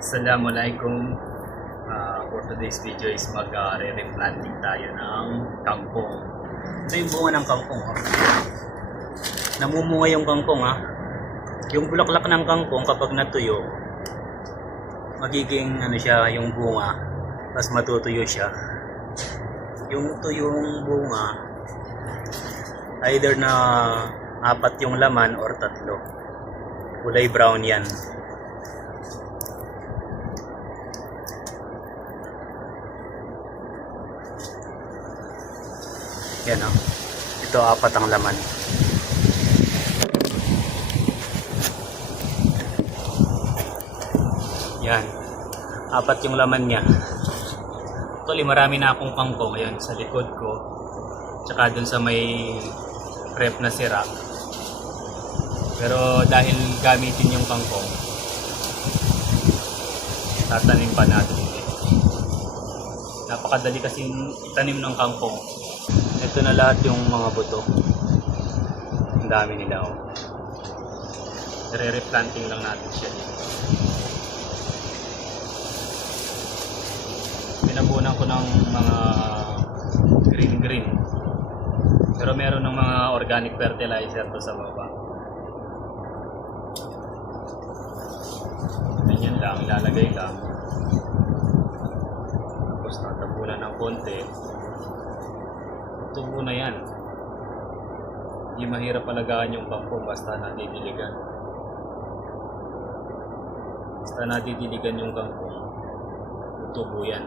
Assalamualaikum. For today's video is mag-replanting tayo ng kangkong. Ito yung bunga ng kangkong. Oh. Namumunga yung kangkong. Yung bulaklak ng kangkong kapag natuyo, magiging siya yung bunga. Tapos matutuyo siya. Yung tuyong bunga, either na 4 yung laman or 3. Kulay brown yan. Yan ito 4 ang laman. Yan, 4 yung laman niya. Actually marami na akong kangkong. Ayan, sa likod ko, tsaka dun sa may rep na sira. Pero dahil gamitin yung kangkong, tatanim pa natin. Napakadali kasing itanim ng kangkong. Ito na lahat yung mga buto. Ang dami nila. Re-replanting lang natin siya dito. Pinabunan ko ng mga green. Pero meron ng mga organic fertilizer to sa baba. Ganyan lang, ilalagay lang. Tapos tatapunan ng konti. Tubo na yan. Hindi mahirap alagaan yung kangkong basta nadidiligan. Basta nadidiligan yung kangkong, tubo yan.